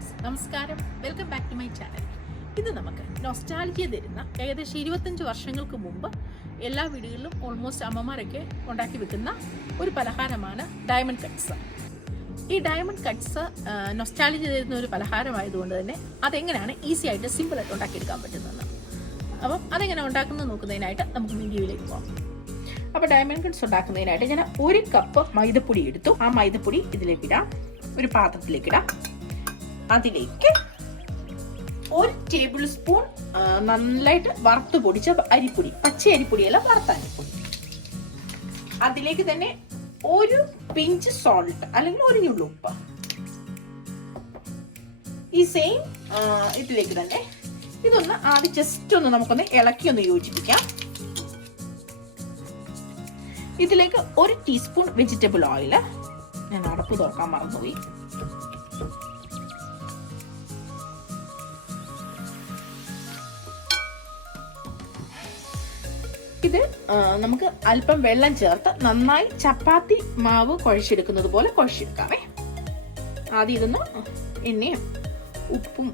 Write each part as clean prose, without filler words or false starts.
Friends, നമസ്കാരം. Welcome back to my channel. ഇത് നമുക്ക് നൊസ്റ്റാൾജിയ തരുന്ന ഏകദേശം 25 വർഷങ്ങൾക്ക് മുമ്പ് എല്ലാ വീടുകളിലും ഓൾമോസ്റ്റ് അമ്മമാരൊക്കെ ഉണ്ടാക്കി വെക്കുന്ന ഒരു പലഹാരമാണ് ഡയമണ്ട് കട്ട്സ്. ഈ ഡയമണ്ട് കട്ട്സ് നൊസ്റ്റാൾജിയ തരുന്ന ഒരു പലഹാരമായതുകൊണ്ട് തന്നെ അതെങ്ങനെയാണ് ഈസി ആയിട്ട് സിമ്പിളായിട്ട് ഉണ്ടാക്കിയെടുക്കാൻ പറ്റുന്നത്. അപ്പം അതെങ്ങനെ ഉണ്ടാക്കുന്നത് നോക്കുന്നതിനായിട്ട് നമുക്ക് വീഡിയോയിലേക്ക് പോകാം. അപ്പോൾ ഡയമണ്ട് കട്ട്സ് ഉണ്ടാക്കുന്നതിനായിട്ട് ഞാൻ 1 കപ്പ് മൈദപ്പൊടി എടുത്തു. ആ മൈദപ്പൊടി ഇതിലേക്ക് ഇടാം, ഒരു പാത്രത്തിലേക്ക് ഇടാം. അതിലേക്ക് 1 ടേബിൾ സ്പൂൺ നന്നായിട്ട് വറുത്ത് പൊടിച്ച അരിപ്പൊടി, പച്ച അരിപ്പൊടിയല്ല, വറുത്ത അരിപ്പൊടി. അതിലേക്ക് തന്നെ 1 പിഞ്ച് സോൾട്ട് അല്ലെങ്കിൽ 1 നുള്ളു ഉപ്പ്. ഈ സെയിം ഇതിലേക്ക് തന്നെ ഇതൊന്ന് ആദ്യം ജസ്റ്റ് ഒന്ന് നമുക്കൊന്ന് ഇളക്കി ഒന്ന് യോജിപ്പിക്കാം. ഇതിലേക്ക് 1 ടീസ്പൂൺ വെജിറ്റബിൾ ഓയിൽ. ഞാൻ അടപ്പ് തുറക്കാൻ മറന്നുപോയി. ഇത് നമുക്ക് അല്പം വെള്ളം ചേർത്ത് നന്നായി ചപ്പാത്തി മാവ് കുഴച്ചെടുക്കുന്നത് പോലെ കുഴച്ചെടുക്കാമേ. ആദ്യം ഇതൊന്ന് എണ്ണയും ഉപ്പും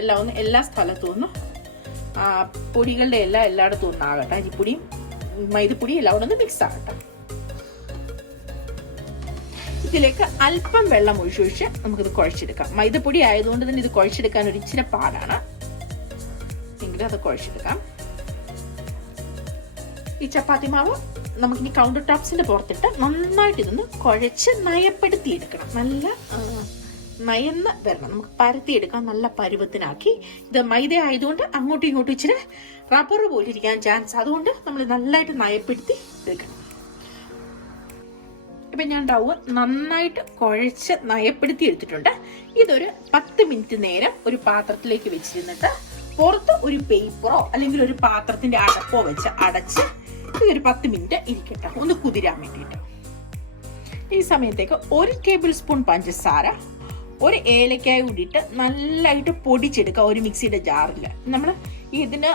എല്ലാം ഒന്ന് എല്ലാ സ്ഥലത്തും ഒന്ന് പൊടികളുടെ എല്ലായിടത്തും ഒന്നാകട്ടെ. അരിപ്പൊടിയും മൈദപ്പൊടിയും എല്ലാം കൂടെ ഒന്ന് മിക്സ് ആകട്ടെ. ഇതിലേക്ക് അല്പം വെള്ളം ഒഴിച്ചൊഴിച്ച് നമുക്കിത് കുഴച്ചെടുക്കാം. മൈദപ്പൊടി ആയതുകൊണ്ട് തന്നെ ഇത് കുഴച്ചെടുക്കാൻ ഒരു ഇച്ചിരി പാടാണ്, എങ്കിലും അത് കുഴച്ചെടുക്കാം. ഈ ചപ്പാത്തി മാവ് നമുക്കിനി കൗണ്ടർ ടോപ്സിന്റെ പുറത്തിട്ട് നന്നായിട്ട് ഇതൊന്ന് കുഴച്ച് നയപ്പെടുത്തിയെടുക്കണം. നല്ല നയന്ന് വരണം, നമുക്ക് പരത്തിയെടുക്കാം നല്ല പരുവത്തിനാക്കി. ഇത് മൈദ ആയതുകൊണ്ട് അങ്ങോട്ടും ഇങ്ങോട്ടും ഇച്ചിരി റബ്ബർ പോലെ ഇരിക്കാൻ ചാൻസ്, അതുകൊണ്ട് നമ്മൾ നന്നായിട്ട് നയപ്പെടുത്തി എടുക്കണം. ഇപ്പം ഞാൻ ഡൗ നന്നായിട്ട് കുഴച്ച് നയപ്പെടുത്തി എടുത്തിട്ടുണ്ട്. ഇതൊരു 10 മിനിറ്റ് നേരം ഒരു പാത്രത്തിലേക്ക് വെച്ചിരുന്നിട്ട് പുറത്ത് ഒരു പേപ്പറോ അല്ലെങ്കിൽ ഒരു പാത്രത്തിന്റെ അടപ്പോ വെച്ച് അടച്ച് ഇതൊരു 10 മിനിറ്റ് ഇരിക്കട്ടെ, ഒന്ന് കുതിരാൻ വേണ്ടിയിട്ട്. ഈ സമയത്തേക്ക് 1 ടേബിൾ സ്പൂൺ പഞ്ചസാര, 1 ഏലക്കായ കൂടിയിട്ട് നല്ലതായിട്ട് പൊടിച്ചെടുക്കുക ഒരു മിക്സിയുടെ ജാറിൽ. നമ്മൾ ഇതിന്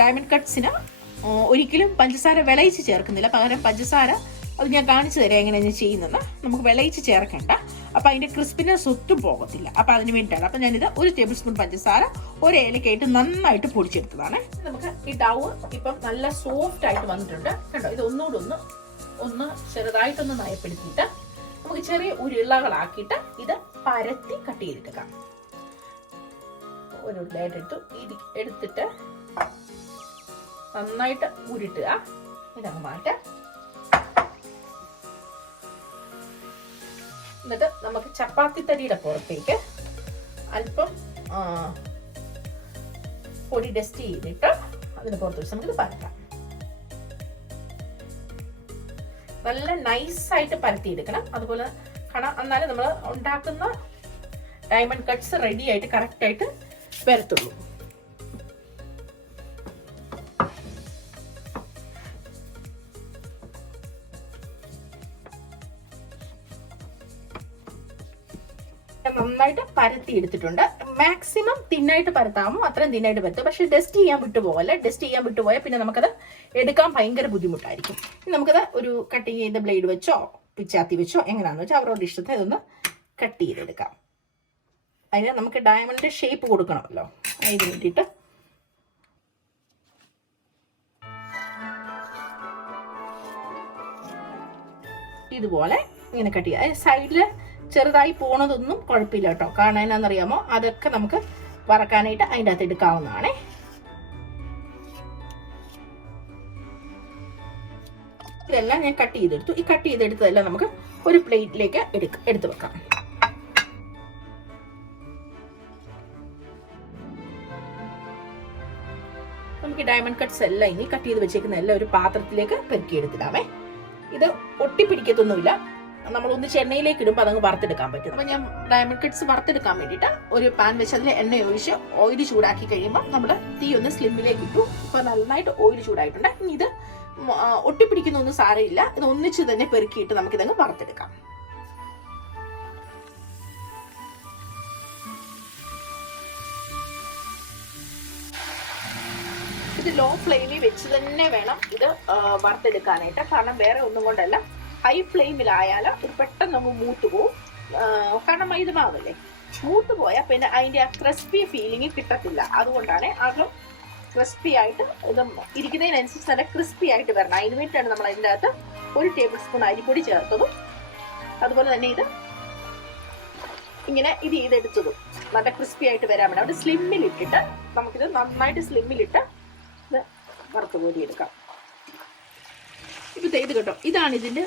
ഡയമണ്ട് കട്ട്സിന് ഒരിക്കലും പഞ്ചസാര വിളയിച്ച് ചേർക്കുന്നില്ല, പകരം പഞ്ചസാര അത് ഞാൻ കാണിച്ചു തരാം എങ്ങനെയാണ് ചെയ്യുന്നത്. നമുക്ക് വിളയിച്ച് ചേർക്കണ്ട, അപ്പം അതിൻ്റെ ക്രിസ്പിനെസ് ഒട്ടും പോകത്തില്ല. അപ്പം അതിന് വേണ്ടിയിട്ടാണ്. അപ്പം ഞാനിത് 1 ടേബിൾ സ്പൂൺ പഞ്ചസാര 1 ഏലക്കായിട്ട് നന്നായിട്ട് പൊടിച്ചെടുത്തതാണ്. നമുക്ക് ഈ ഡൗ ഇപ്പം നല്ല സോഫ്റ്റ് ആയിട്ട് വന്നിട്ടുണ്ട് കണ്ടോ. ഇത് ഒന്നുകൂടെ ഒന്ന് ചെറുതായിട്ടൊന്ന് നയപ്പെടുത്തിയിട്ട് നമുക്ക് ചെറിയ ഉരുളകളാക്കിയിട്ട് ഇത് പരത്തി കട്ട് ചെയ്തെടുക്കാം. ഒരു ഉരുളയായിട്ട് എടുത്തിട്ട് നന്നായിട്ട് ഉരുട്ടുക. ഇതങ്ങ് മാറ്റാം. എന്നിട്ട് നമുക്ക് ചപ്പാത്തി തടിയുടെ പുറത്തേക്ക് അല്പം പൊടി ഡസ്റ്റ് ചെയ്തിട്ട് അതിന് പുറത്ത് വെച്ച് നമുക്കിത് പരത്താം. നല്ല നൈസായിട്ട് പരത്തിയെടുക്കണം. അതുപോലെ എന്നാലും നമ്മൾ ഉണ്ടാക്കുന്ന ഡയമണ്ട് കട്ട്സ് റെഡി ആയിട്ട് കറക്റ്റായിട്ട് വരത്തുള്ളൂ. നന്നായിട്ട് പരത്തി എടുത്തിട്ടുണ്ട്. മാക്സിമം തിന്നായിട്ട് പരത്താമോ അത്രയും തിന്നായിട്ട് പരത്തും. പക്ഷെ ഡസ്റ്റ് ചെയ്യാൻ വിട്ടുപോകല്ലേ. ഡസ്റ്റ് ചെയ്യാൻ വിട്ടുപോയാൽ പിന്നെ നമുക്കത് എടുക്കാൻ ഭയങ്കര ബുദ്ധിമുട്ടായിരിക്കും. നമുക്കത് ഒരു കട്ടിങ് ചെയ്ത ബ്ലേഡ് വെച്ചോ പിച്ചാത്തി വെച്ചോ എങ്ങനെയാണെന്ന് വെച്ചാൽ അവരോട് ഇഷ്ടത്തിന് ഇതൊന്ന് കട്ട് ചെയ്തെടുക്കാം. അതിന് നമുക്ക് ഡയമണ്ട് ഷേപ്പ് കൊടുക്കണമല്ലോ, അതിന് വേണ്ടിയിട്ട് ഇതുപോലെ ഇങ്ങനെ കട്ട് ചെയ്യുക. സൈഡിൽ ചെറുതായി പോണതൊന്നും കുഴപ്പമില്ല കേട്ടോ. കാരണം എന്നാന്നറിയാമോ, അതൊക്കെ നമുക്ക് വറക്കാനായിട്ട് അതിൻ്റെ അകത്ത് എടുക്കാവുന്നതാണേ. ഇതെല്ലാം ഞാൻ കട്ട് ചെയ്തെടുത്തു. ഈ കട്ട് ചെയ്തെടുത്തതെല്ലാം നമുക്ക് ഒരു പ്ലേറ്റിലേക്ക് എടുത്ത് വെക്കാം. നമുക്ക് ഡയമണ്ട് കട്ട്സ് എല്ലാം ഇനി കട്ട് ചെയ്ത് വെച്ചേക്കുന്ന എല്ലാം ഒരു പാത്രത്തിലേക്ക് പെരുക്കിയെടുത്തിടാമേ. ഇത് ഒട്ടിപ്പിടിക്കത്തൊന്നുമില്ല. നമ്മൾ ഒന്നിച്ച് എണ്ണയിലേക്ക് ഇടുമ്പോൾ അതങ്ങ് വറുത്തെടുക്കാൻ പറ്റും. അപ്പം ഞാൻ ഡയമണ്ട് കട്ട്സ് വറുത്തെടുക്കാൻ വേണ്ടിയിട്ട് ഒരു പാൻ വെച്ച് അതിൽ എണ്ണ ഒഴിച്ച് ഓയിൽ ചൂടാക്കി കഴിയുമ്പോൾ നമ്മൾ തീ ഒന്ന് സ്ലിമ്മിലേക്ക് ഇട്ടു. ഇപ്പം നന്നായിട്ട് ഓയിൽ ചൂടായിട്ടുണ്ട്. ഇനി ഇത് ഒട്ടിപ്പിടിക്കുന്നൊന്നും സാരമില്ല, ഇത് ഒന്നിച്ച് തന്നെ പെറുക്കിയിട്ട് നമുക്കിതങ്ങ് വറുത്തെടുക്കാം. ഇത് ലോ ഫ്ലെയിമിൽ വെച്ച് തന്നെ വേണം ഇത് വറുത്തെടുക്കാനായിട്ട്. കാരണം വേറെ ഒന്നും കൊണ്ടല്ല, ഹൈ ഫ്ലെയിമിലായാൽ ഇത് പെട്ടെന്ന് നമുക്ക് മൂത്ത് പോവും. കാരണം മൈദ മാവല്ലേ. മൂത്ത് പോയാൽ പിന്നെ അതിൻ്റെ ആ ക്രിസ്പി ഫീലിംഗ് കിട്ടത്തില്ല. അതുകൊണ്ടാണ് അകം ക്രിസ്പി ആയിട്ട് ഇത് ഇരിക്കുന്നതിനനുസരിച്ച് നല്ല ക്രിസ്പി ആയിട്ട് വരണം. അതിന് വേണ്ടിയിട്ടാണ് നമ്മൾ അതിൻ്റെ അകത്ത് 1 ടേബിൾ സ്പൂൺ അരിപ്പൊടി ചേർത്തതും അതുപോലെ തന്നെ ഇത് ഇങ്ങനെ ഇത് ചെയ്തെടുത്തതും നല്ല ക്രിസ്പി ആയിട്ട് വരാൻ വേണ്ടി അവിടെ സ്ലിമ്മിലിട്ടിട്ട് നമുക്കിത് നന്നായിട്ട് സ്ലിമ്മിലിട്ട് ഇത് വറുത്ത് കോരിയെടുക്കാം. ഇപ്പം ഇത് കേട്ടോ, ഇതാണ് ഇതിൻ്റെ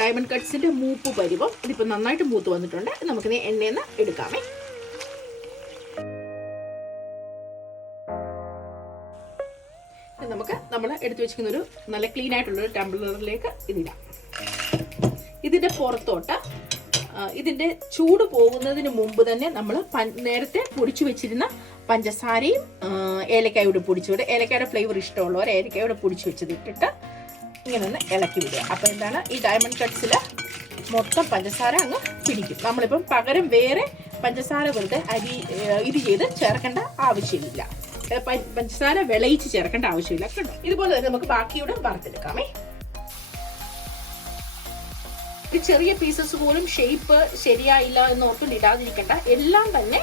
ഡയമണ്ട് കട്ട്സിൻ്റെ മൂപ്പ് പരുവം. ഇതിപ്പോൾ നന്നായിട്ട് മൂത്ത് വന്നിട്ടുണ്ട്. നമുക്കിത് എണ്ണയിൽ നിന്ന് എടുക്കാമേ. നമുക്ക് നമ്മൾ എടുത്തു വെച്ചിരിക്കുന്ന ഒരു നല്ല ക്ലീൻ ആയിട്ടുള്ളൊരു ടംബ്ലറിലേക്ക് ഇതിടാം. ഇതിൻ്റെ പുറത്തോട്ട് ഇതിൻ്റെ ചൂട് പോകുന്നതിന് മുമ്പ് തന്നെ നമ്മൾ നേരത്തെ പൊടിച്ചു വെച്ചിരുന്ന പഞ്ചസാരയും ഏലക്കായോട് പൊടിച്ചുവിടുക. ഏലക്കായുടെ ഫ്ലേവർ ഇഷ്ടമുള്ളവർ ഏലക്കായോട് പൊടിച്ചു വെച്ചത് ഇട്ടിട്ട് ഇങ്ങനെ ഒന്ന് ഇളക്കി വിടുക. അപ്പോൾ എന്താണ്, ഈ ഡയമണ്ട് കട്ട്സിൽ മൊത്തം പഞ്ചസാര അങ്ങ് പിടിക്കും. നമ്മളിപ്പം പകരം വേറെ പഞ്ചസാര വെറുതെ ഇത് ചെയ്ത് ചേർക്കേണ്ട ആവശ്യമില്ല. പഞ്ചസാര വിളയിച്ച് ചേർക്കേണ്ട ആവശ്യമില്ല കേട്ടോ. ഇതുപോലെ തന്നെ നമുക്ക് ബാക്കിയുടെ വറുത്തെടുക്കാമേ. ഈ ചെറിയ പീസസ് പോലും ഷേപ്പ് ശരിയായില്ല എന്ന് ഓർത്തുകൊണ്ട് ഇടാതിരിക്കണ്ട. എല്ലാം തന്നെ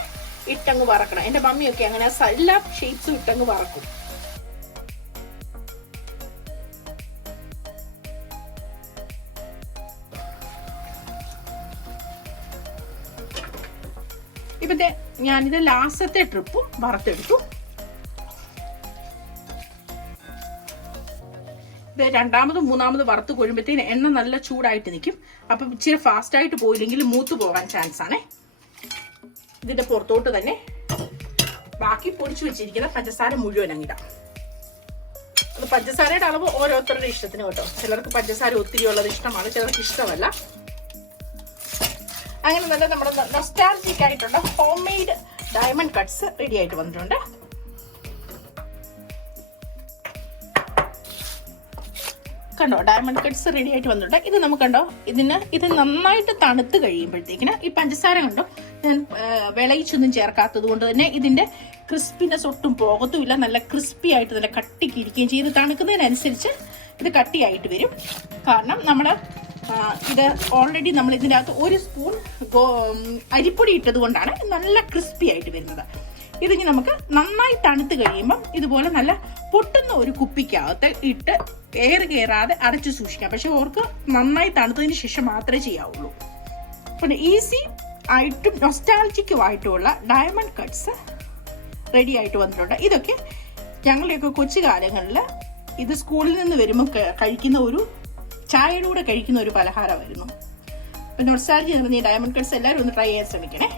ഇട്ടങ്ങ് വറക്കണം. എൻ്റെ മമ്മിയൊക്കെ അങ്ങനെ എല്ലാ ഷേപ്സും ഇട്ടങ്ങ് വറക്കും. ഇപ്പത്തെ ഞാനിത് ലാസ്റ്റത്തെ ട്രിപ്പും വറുത്തെടുത്തു. ഇത് രണ്ടാമതും മൂന്നാമതും വറുത്ത് കൊഴുമ്പത്തേന് എണ്ണ നല്ല ചൂടായിട്ട് നിൽക്കും. അപ്പം ഇച്ചിരി ഫാസ്റ്റായിട്ട് പോയില്ലെങ്കിൽ മൂത്ത് പോകാൻ ചാൻസ് ആണ്. ഇതിന്റെ പുറത്തോട്ട് തന്നെ ബാക്കി പൊടിച്ചു വെച്ചിരിക്കുന്ന പഞ്ചസാര മുഴുവൻ അങ്ങിടാം. അത് പഞ്ചസാരയുടെ അളവ് ഓരോരുത്തരുടെ ഇഷ്ടത്തിന് കേട്ടോ. ചിലർക്ക് പഞ്ചസാര ഒത്തിരി ഉള്ളത് ഇഷ്ടമാണ്, ചിലർക്ക് ഇഷ്ടമല്ല. അങ്ങനെ നല്ല നമ്മുടെ നൊസ്റ്റാൾജിക് ആയിട്ടുള്ള home made diamond cuts ready ആയിട്ട് വന്നിട്ടുണ്ട്. കണ്ടോ, ഡയമണ്ട് കട്ട്സ് റെഡി ആയിട്ട് വന്നിട്ടുണ്ട്. ഇത് നമുക്ക് കണ്ടോ, ഇത് നന്നായിട്ട് തണുത്ത് കഴിയുമ്പോഴത്തേക്കിന് ഈ പഞ്ചസാര കണ്ടോ ഞാൻ വിളയിച്ചൊന്നും ചേർക്കാത്തത് കൊണ്ട് തന്നെ ഇതിന്റെ ക്രിസ്പിനെസ് ഒട്ടും പോകത്തുമില്ല. നല്ല ക്രിസ്പി ആയിട്ട് നല്ല കട്ടിക്കിരിക്കുകയും ചെയ്ത് തണുക്കുന്നതിനനുസരിച്ച് ഇത് കട്ടിയായിട്ട് വരും. കാരണം നമ്മൾ ഇത് ഓൾറെഡി നമ്മൾ ഇതിൻ്റെ അകത്ത് 1 സ്പൂൺ അരിപ്പൊടി ഇട്ടത് കൊണ്ടാണ് നല്ല ക്രിസ്പി ആയിട്ട് വരുന്നത്. ഇതിന് നമുക്ക് നന്നായി തണുത്ത് കഴിയുമ്പം ഇതുപോലെ നല്ല പൊട്ടുന്ന ഒരു കുപ്പിക്കകത്ത് ഇട്ട് എയർ കയറാതെ അടച്ചു സൂക്ഷിക്കാം. പക്ഷെ ഓർക്ക് നന്നായി തണുത്തതിന് ശേഷം മാത്രമേ ചെയ്യാവുള്ളൂ. പിന്നെ ഈസി ആയിട്ടും നൊസ്റ്റാൾജിക്കും ആയിട്ടുള്ള ഡയമണ്ട് കട്ട്സ് റെഡി ആയിട്ട് വന്നിട്ടുണ്ട്. ഇതൊക്കെ ഞങ്ങളുടെയൊക്കെ കൊച്ചു കാലങ്ങളിൽ ഇത് സ്കൂളിൽ നിന്ന് വരുമ്പോൾ കഴിക്കുന്ന ഒരു ചായയുടെ കൂടെ കഴിക്കുന്ന ഒരു പലഹാരമായിരുന്നു. നൊസ്റ്റാൾജി നിറഞ്ഞ ഈ ഡയമണ്ട് കട്ട്സ് എല്ലാവരും ഒന്ന് ട്രൈ ചെയ്യാൻ ശ്രമിക്കണേ.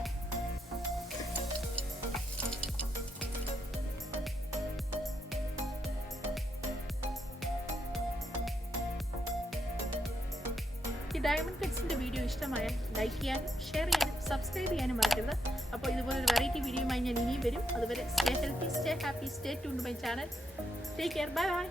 ഈ ഡയമണ്ട് കട്ട്സിന്റെ വീഡിയോ ഇഷ്ടമായാൽ ലൈക്ക് ചെയ്യാനും ഷെയർ ചെയ്യാനും സബ്സ്ക്രൈബ് ചെയ്യാനും മറക്കരുത്. അപ്പോൾ ഇതുപോലൊരു വെറൈറ്റി വീഡിയോയുമായി ഞാൻ ഇനിയും വരും. അതുവരെ stay healthy, stay happy, stay tuned my channel. Take care, bye bye.